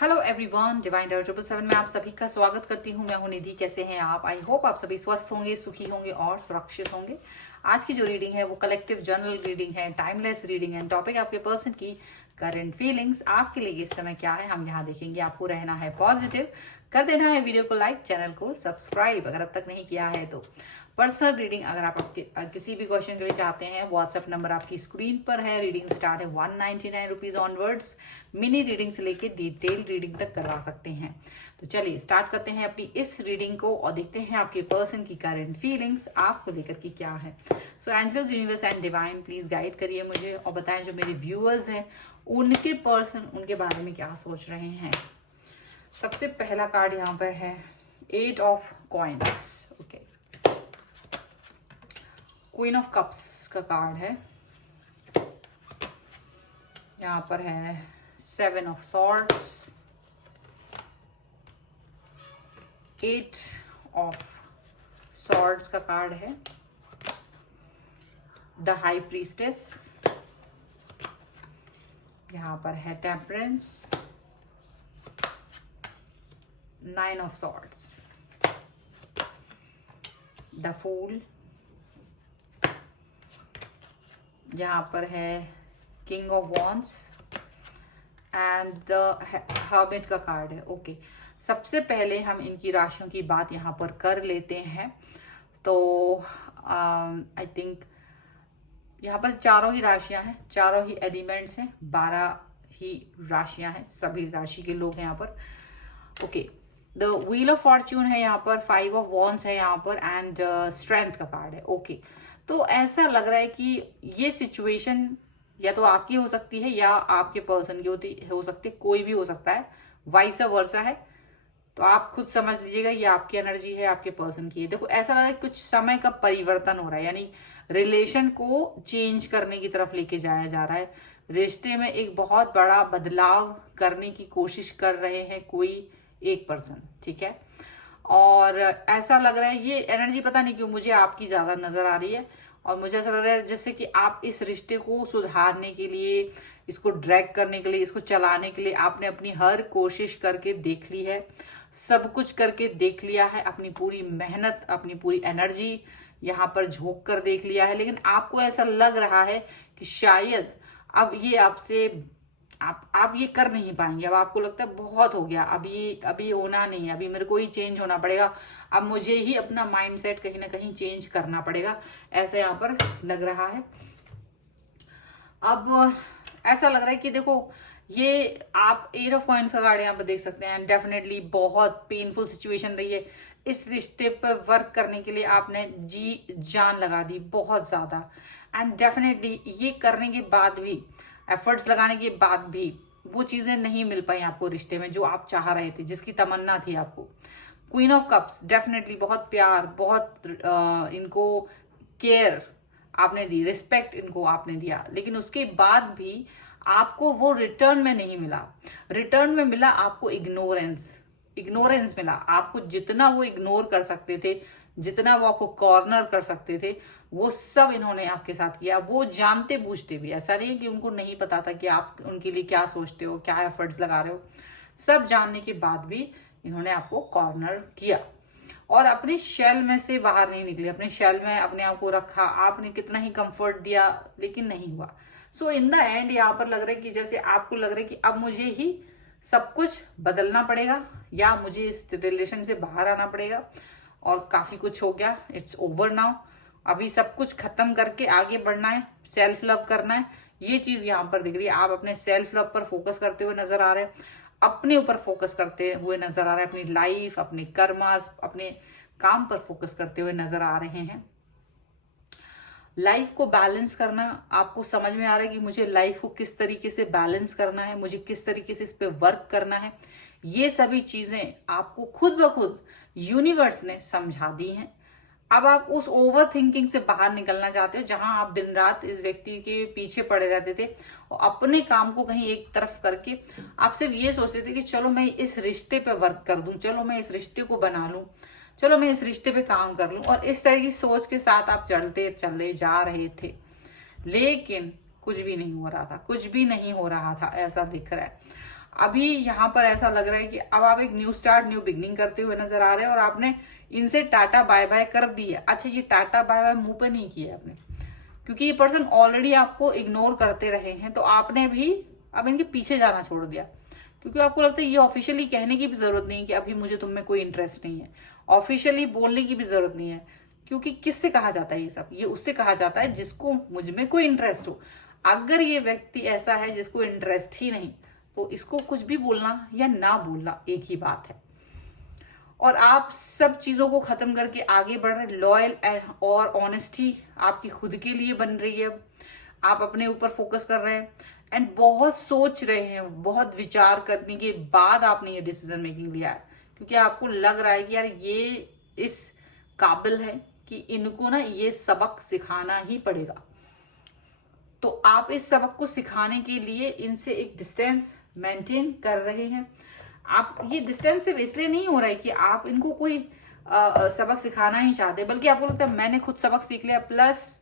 Hello everyone, divine tower 777 में आप सभी का स्वागत करती हूँ। मैं हूँ निधि। कैसे हैं आप? आई होप आप सभी स्वस्थ होंगे, सुखी होंगे और सुरक्षित होंगे। आज की जो रीडिंग है वो कलेक्टिव जर्नल रीडिंग है, टाइमलेस रीडिंग है। टॉपिक आपके पर्सन की करंट फीलिंग्स आपके लिए इस समय क्या है, हम यहाँ देखेंगे। आपको रहना है पॉजिटिव, कर देना है वीडियो को लाइक, चैनल को सब्सक्राइब अगर अब तक नहीं किया है तो। पर्सनल रीडिंग अगर आप किसी भी क्वेश्चन के लिए चाहते हैं, व्हाट्सएप नंबर आपकी स्क्रीन पर है। रीडिंग स्टार्ट है 199 रुपीज ऑनवर्ड्स। मिनी रीडिंग से लेके डिटेल रीडिंग तक करवा सकते हैं। तो चलिए स्टार्ट करते हैं अपनी इस रीडिंग को और देखते हैं आपके पर्सन की करंट फीलिंग्स आपको लेकर की क्या है। So angels, universe and divine, please guide करिए मुझे और बताएं जो मेरे व्यूअर्स हैं उनके पर्सन उनके बारे में क्या सोच रहे हैं। सबसे पहला कार्ड यहाँ पर है 8 of coins. Okay, queen of cups का कार्ड है। यहाँ पर है 7 ऑफ सॉर्ड्स, 8 ऑफ सॉर्ड्स का कार्ड है। द हाई प्रीस्टेस, यहाँ पर है temperance, 9 of swords, the fool, यहाँ पर है king of wands and the hermit का कार्ड है। ओके, सबसे पहले हम इनकी राशियों की बात यहाँ पर कर लेते हैं। तो आई थिंक यहाँ पर चारों ही राशियां हैं, चारों ही एलिमेंट्स हैं, 12 ही राशियां हैं, सभी राशि के लोग हैं यहाँ पर। Okay, the wheel of Fortune है यहाँ पर, 5 ऑफ वॉन्ड्स है यहाँ पर एंड स्ट्रेंथ का कार्ड है। ओके, तो ऐसा लग रहा है कि ये सिचुएशन या तो आपकी हो सकती है या आपके पर्सन की हो सकती है, कोई भी हो सकता है, वाइस वर्सा है। तो आप खुद समझ लीजिएगा ये आपकी एनर्जी है, आपके पर्सन की है। देखो, ऐसा लग रहा है कुछ समय का परिवर्तन हो रहा है, यानी रिलेशन को चेंज करने की तरफ लेके जाया जा रहा है। रिश्ते में एक बहुत बड़ा बदलाव करने की कोशिश कर रहे हैं कोई एक पर्सन, ठीक है। और ऐसा लग रहा है, ये एनर्जी पता नहीं क्यों मुझे आपकी ज्यादा नजर आ रही है और मुझे ऐसा लग रहा है जैसे कि आप इस रिश्ते को सुधारने के लिए, इसको ड्रैग करने के लिए, इसको चलाने के लिए आपने अपनी हर कोशिश करके देख ली है, सब कुछ करके देख लिया है, अपनी पूरी मेहनत, अपनी पूरी एनर्जी यहाँ पर झोंक कर देख लिया है। लेकिन आपको ऐसा लग रहा है कि शायद अब ये आपसे आप ये कर नहीं पाएंगे। अब आपको लगता है बहुत हो गया, अभी होना नहीं है, अभी मेरे को ही चेंज होना पड़ेगा, अब मुझे ही अपना माइंडसेट कहीं ना कहीं चेंज करना पड़ेगा, ऐसा यहाँ पर लग रहा है। अब ऐसा लग रहा है कि देखो, ये आप 8 ऑफ कॉइन्स का कार्ड यहाँ पर देख सकते हैं एंड डेफिनेटली बहुत पेनफुल सिचुएशन रही है। इस रिश्ते पर वर्क करने के लिए आपने जी जान लगा दी बहुत ज्यादा एंड डेफिनेटली ये करने के बाद भी, एफर्ट्स लगाने के बाद भी वो चीजें नहीं मिल पाई आपको रिश्ते में जो आप चाह रहे थे, जिसकी तमन्ना थी आपको। क्वीन ऑफ कप्स, डेफिनेटली बहुत प्यार, बहुत इनको केयर आपने दी, रिस्पेक्ट इनको आपने दिया, लेकिन उसके बाद भी आपको वो रिटर्न में नहीं मिला। रिटर्न में मिला आपको इग्नोरेंस मिला। आपको जितना वो इग्नोर कर सकते थे, जितना वो आपको कॉर्नर कर सकते थे, वो सब इन्होंने आपके साथ किया। वो जानते बूझते भी, ऐसा नहीं कि उनको नहीं पता था कि आप उनके लिए क्या सोचते हो, क्या एफर्ट्स लगा रहे हो, सब जानने के बाद भी इन्होंने आपको कॉर्नर किया और अपने शेल में से बाहर नहीं निकले। अपने शेल में अपने आप को रखा, आपने कितना ही कंफर्ट दिया लेकिन नहीं हुआ। सो इन द एंड यहाँ पर लग रहा है कि जैसे आपको लग रहा है कि अब मुझे ही सब कुछ बदलना पड़ेगा या मुझे इस रिलेशन से बाहर आना पड़ेगा और काफी कुछ हो गया, इट्स ओवर नाउ, अभी सब कुछ खत्म करके आगे बढ़ना है, सेल्फ लव करना है। ये चीज यहाँ पर दिख रही है। आप अपने सेल्फ लव पर फोकस करते हुए नजर आ रहे हैं, अपने ऊपर फोकस करते हुए नजर आ रहे हैं, अपनी लाइफ, अपने कर्मास, अपने काम पर फोकस करते हुए नजर आ रहे हैं। लाइफ को बैलेंस करना आपको समझ में आ रहा है कि मुझे लाइफ को किस तरीके से बैलेंस करना है, मुझे किस तरीके से इस पे वर्क करना है। ये सभी चीजें आपको खुद ब खुद यूनिवर्स ने समझा दी हैं। अब आप उस ओवर थिंकिंग से बाहर निकलना चाहते हो जहां आप दिन रात इस व्यक्ति के पीछे पड़े रहते थे और अपने काम को कहीं एक तरफ करके आप सिर्फ ये सोचते थे कि चलो मैं इस रिश्ते पे वर्क कर दूं, चलो मैं इस रिश्ते को बना लूं, चलो मैं इस रिश्ते पे काम कर लूं, और इस तरह की सोच के साथ आप चले जा रहे थे। लेकिन कुछ भी नहीं हो रहा था, कुछ भी नहीं हो रहा था, ऐसा दिख रहा है। अभी यहाँ पर ऐसा लग रहा है कि अब आप एक न्यू स्टार्ट, न्यू बिगनिंग करते हुए नजर आ रहे हैं और आपने इनसे टाटा बाय बाय कर दी है। अच्छा, ये टाटा बाय बाय मुंह पे नहीं किया आपने, क्योंकि ये पर्सन ऑलरेडी आपको इग्नोर करते रहे हैं, तो आपने भी अब इनके पीछे जाना छोड़ दिया, क्योंकि आपको लगता है ये ऑफिशियली कहने की भी जरूरत नहीं है कि अभी मुझे तुम में कोई इंटरेस्ट नहीं है, ऑफिशियली बोलने की भी जरूरत नहीं है, क्योंकि किससे कहा जाता है ये सब? ये उससे कहा जाता है जिसको मुझ में कोई इंटरेस्ट हो। अगर ये व्यक्ति ऐसा है जिसको इंटरेस्ट ही नहीं, तो इसको कुछ भी बोलना या ना बोलना एक ही बात है। और आप सब चीजों को खत्म करके आगे बढ़ रहे, लॉयल और ऑनेस्टी आपकी खुद के लिए बन रही है, आप अपने ऊपर फोकस कर रहे हैं एंड बहुत सोच रहे हैं, बहुत विचार करने के बाद आपने ये डिसीजन मेकिंग लिया है, क्योंकि आपको लग रहा है कि यार ये इस काबिल है कि इनको ना ये सबक सिखाना ही पड़ेगा। तो आप इस सबक को सिखाने के लिए इनसे एक डिस्टेंस मेंटेन कर रहे हैं। आप ये डिस्टेंस सिर्फ इसलिए नहीं हो रहा है कि आप इनको कोई सबक सिखाना ही चाहते, बल्कि आपको लगता है मैंने खुद सबक सीख लिया, प्लस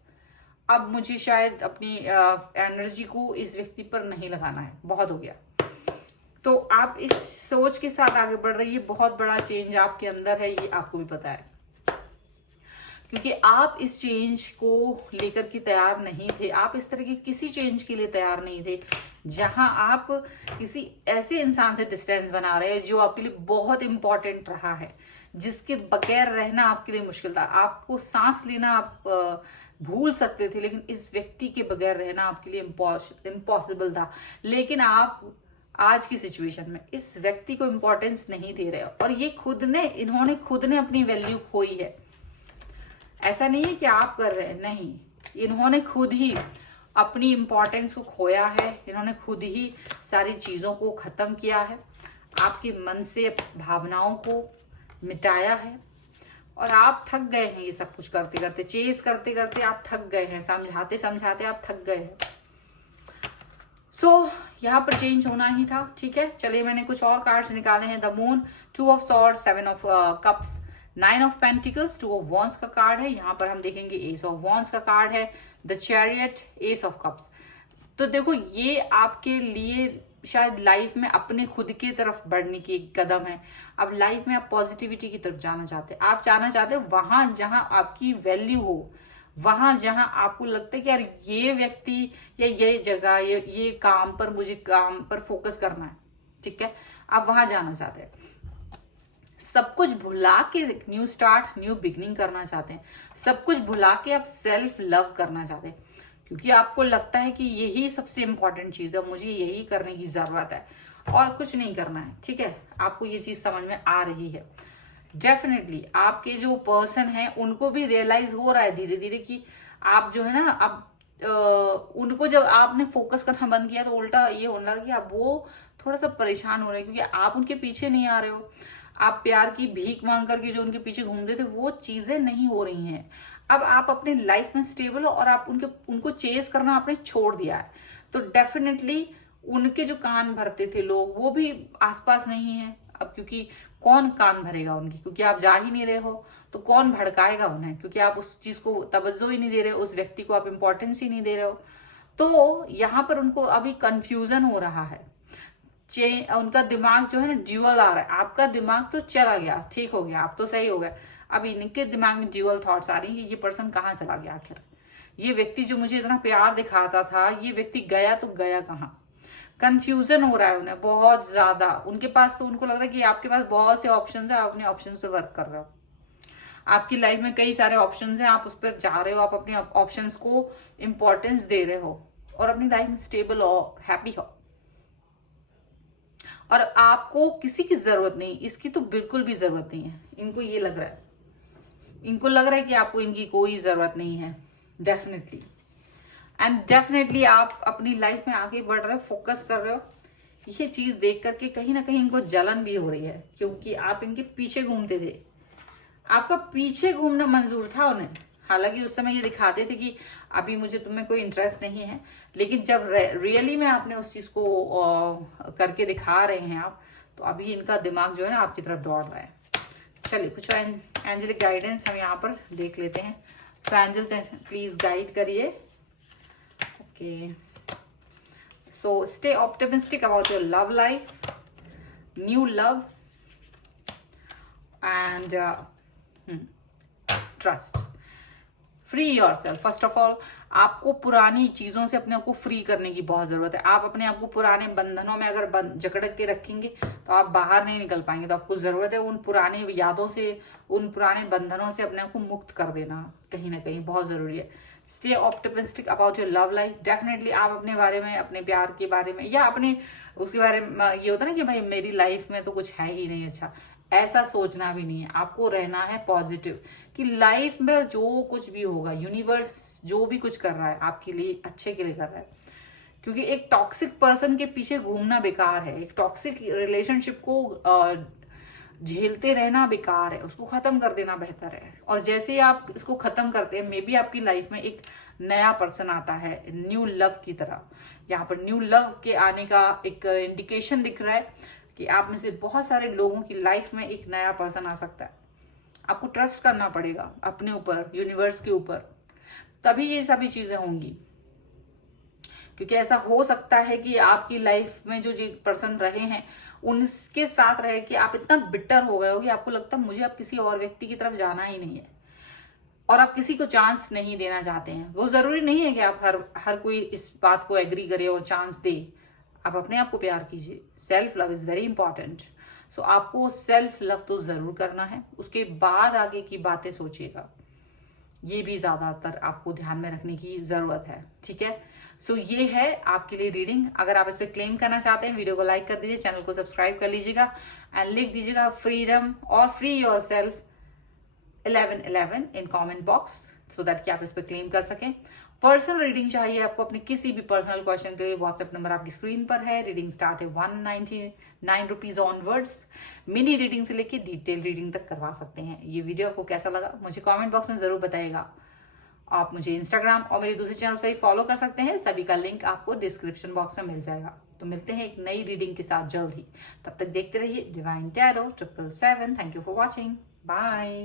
अब मुझे शायद अपनी एनर्जी को इस व्यक्ति पर नहीं लगाना है, बहुत हो गया। तो आप इस सोच के साथ आगे बढ़ रही है। बहुत बड़ा चेंज आपके अंदर है, ये आपको भी पता है, क्योंकि आप इस चेंज को लेकर के तैयार नहीं थे। आप इस तरह के किसी चेंज के लिए तैयार नहीं थे जहां आप किसी ऐसे इंसान से डिस्टेंस बना रहे हैं जो आपके लिए बहुत इंपॉर्टेंट रहा है, जिसके बगैर रहना आपके लिए मुश्किल था। आपको सांस लेना आप भूल सकते थे, लेकिन इस व्यक्ति के बगैर रहना आपके लिए इम्पॉसिबल था। लेकिन आप आज की सिचुएशन में इस व्यक्ति को इंपॉर्टेंस नहीं दे रहे, और ये इन्होंने खुद ने अपनी वैल्यू खोई है। ऐसा नहीं है कि आप कर रहे हैं, नहीं, इन्होंने खुद ही अपनी इंपॉर्टेंस को खोया है, इन्होंने खुद ही सारी चीजों को खत्म किया है, आपके मन से भावनाओं को मिटाया है, और आप थक गए हैं ये सब कुछ करते करते, चेज करते करते आप थक गए हैं, समझाते समझाते आप थक गए हैं। सो यहाँ पर चेंज होना ही था, ठीक है। चलिए, मैंने कुछ और कार्ड्स निकाले हैं। The moon, 2 of swords, 7 of cups, 9 of pentacles, 2 of wands का कार्ड है। यहाँ पर हम देखेंगे एस ऑफ वॉन्ड्स का कार्ड है, the chariot, S of cups. तो देखो, ये आपके लिए शायद लाइफ में अपने खुद की तरफ बढ़ने की एक कदम है। अब लाइफ में आप पॉजिटिविटी की तरफ जाना चाहते हैं, आप जाना चाहते हैं वहां जहां आपकी वैल्यू हो, वहां जहां आपको लगता है कि यार ये व्यक्ति या ये जगह, ये काम पर, मुझे काम पर फोकस करना है, ठीक है। आप वहां जाना चाहते हैं, सब कुछ भुला के न्यू स्टार्ट, न्यू बिगनिंग करना चाहते हैं, सब कुछ भुला के आप सेल्फ लव करना चाहते हैं, क्योंकि आपको लगता है कि यही सबसे इंपॉर्टेंट चीज है, मुझे यही करने की जरूरत है और कुछ नहीं करना है, ठीक है। आपको ये चीज समझ में आ रही है। डेफिनेटली आपके जो पर्सन है उनको भी रियलाइज हो रहा है धीरे धीरे कि आप जो है ना, अब उनको जब आपने फोकस करना बंद किया तो उल्टा ये होने लगा कि अब वो थोड़ा सा परेशान हो रहे हैं, क्योंकि आप उनके पीछे नहीं आ रहे हो। आप प्यार की भीख मांग करके जो उनके पीछे घूमते थे, वो चीजें नहीं हो रही हैं। अब आप अपने लाइफ में स्टेबल हो और आप उनको चेस करना आपने छोड़ दिया है, तो डेफिनेटली उनके जो कान भरते थे लोग, वो भी आसपास नहीं है अब, क्योंकि कौन कान भरेगा उनकी, क्योंकि आप जा ही नहीं रहे हो, तो कौन भड़काएगा उन्हें, क्योंकि आप उस चीज को तवज्जो ही नहीं दे रहे हो, उस व्यक्ति को आप इंपॉर्टेंस ही नहीं दे रहे हो। तो यहाँ पर उनको अभी कंफ्यूजन हो रहा है, उनका दिमाग जो है ना ड्यूअल आ रहा है। आपका दिमाग तो चला गया, ठीक हो गया, आप तो सही हो गया, अब इनके दिमाग में ड्यूअल थॉट्स आ रही है कि ये पर्सन कहाँ चला गया आखिर, ये व्यक्ति जो मुझे इतना प्यार दिखाता था, ये व्यक्ति गया तो गया कहाँ। कंफ्यूजन हो रहा है उन्हें बहुत ज्यादा। उनके पास तो, उनको लग रहा है कि आपके पास बहुत से ऑप्शंस है, आप अपने ऑप्शंस पे वर्क कर रहे हो, आपकी लाइफ में कई सारे ऑप्शंस हैं, आप उस पर जा रहे हो, आप अपने ऑप्शंस को इंपॉर्टेंस दे रहे हो और अपनी लाइफ में स्टेबल हो, हैप्पी हो, और आपको किसी की जरूरत नहीं, इसकी तो बिल्कुल भी जरूरत नहीं है। इनको ये लग रहा है, इनको लग रहा है कि आपको इनकी कोई जरूरत नहीं है, डेफिनेटली एंड डेफिनेटली आप अपनी लाइफ में आगे बढ़ रहे हो, फोकस कर रहे हो। ये चीज देख करके कहीं ना कहीं इनको जलन भी हो रही है, क्योंकि आप इनके पीछे घूमते थे, आपका पीछे घूमना मंजूर था उन्हें। हालांकि उस समय ये दिखाते थे कि अभी मुझे तुम्हें कोई इंटरेस्ट नहीं है, लेकिन जब रियली में आपने उस चीज को करके दिखा रहे हैं आप, तो अभी इनका दिमाग जो है ना आपकी तरफ दौड़ रहा है। चलिए, कुछ एंजेलिक गाइडेंस हम यहाँ पर देख लेते हैं। सो एंजल्स प्लीज गाइड करिए। Okay, So stay optimistic about your love life, new love, and trust. Free your self. First of all आपको पुरानी चीजों से अपने आप को फ्री करने की बहुत जरूरत है. आप अपने आप को पुराने बंधनों में अगर जकड़ के रखेंगे तो आप बाहर नहीं निकल पाएंगे. तो आपको जरूरत है उन पुरानी यादों से, उन पुराने बंधनों से अपने आप को मुक्त कर देना. कहीं ना कहीं बहुत जरूरी है. Stay optimistic about your love life. Definitely आप अपने बारे में, अपने प्यार के बारे में, या अपने उसके बारे में ये होता है ना कि भाई मेरी लाइफ में तो कुछ है ही नहीं अच्छा, ऐसा सोचना भी नहीं है. आपको रहना है पॉजिटिव कि लाइफ में जो कुछ भी होगा, यूनिवर्स जो भी कुछ कर रहा है आपके लिए अच्छे के लिए कर रहा है. क्योंकि एक टॉक्सिक पर्सन के पीछे घूमना बेकार है. एक टॉक्सिक रिलेशनशिप को झेलते रहना बेकार है. उसको खत्म कर देना बेहतर है. और जैसे ही आप इसको खत्म करते हैं, मे बी आपकी लाइफ में एक नया पर्सन आता है, न्यू लव की तरह. यहाँ पर न्यू लव के आने का एक इंडिकेशन दिख रहा है कि आप में से बहुत सारे लोगों की लाइफ में एक नया पर्सन आ सकता है. आपको ट्रस्ट करना पड़ेगा अपने ऊपर, यूनिवर्स के ऊपर, तभी ये सभी चीजें होंगी. क्योंकि ऐसा हो सकता है कि आपकी लाइफ में जो पर्सन रहे हैं उनके साथ रहे कि आप इतना बिटर हो गए हो कि आपको लगता है मुझे अब किसी और व्यक्ति की तरफ जाना ही नहीं है, और आप किसी को चांस नहीं देना चाहते हैं. वो जरूरी नहीं है कि आप हर कोई इस बात को एग्री करे और चांस दे. आप अपने आप को प्यार कीजिए. Self love is very important. So आपको सेल्फ लव तो जरूर करना है. उसके बाद आगे की बातें सोचिएगा. ये भी ज्यादातर आपको ध्यान में रखने की जरूरत है. ठीक है. सो ये है आपके लिए रीडिंग. अगर आप इस पर क्लेम करना चाहते हैं, वीडियो को लाइक कर दीजिए, चैनल को सब्सक्राइब कर लीजिएगा एंड लिख दीजिएगा फ्रीडम और free your self 1111 in comment box, so that कि आप इस पर क्लेम कर सकें. पर्सनल रीडिंग चाहिए आपको अपने किसी भी पर्सनल क्वेश्चन के लिए, व्हाट्सएप नंबर आपकी स्क्रीन पर है. रीडिंग स्टार्ट है 199 रुपीज ऑनवर्ड्स. मिनी रीडिंग से लेके डिटेल रीडिंग तक करवा सकते हैं. ये वीडियो आपको कैसा लगा मुझे कमेंट बॉक्स में जरूर बताइएगा. आप मुझे इंस्टाग्राम और मेरे दूसरे चैनल पर फॉलो कर सकते हैं. सभी का लिंक आपको डिस्क्रिप्शन बॉक्स में मिल जाएगा. तो मिलते हैं एक नई रीडिंग के साथ जल्द ही. तब तक देखते रहिए divine tarot 777. Thank you for watching. Bye.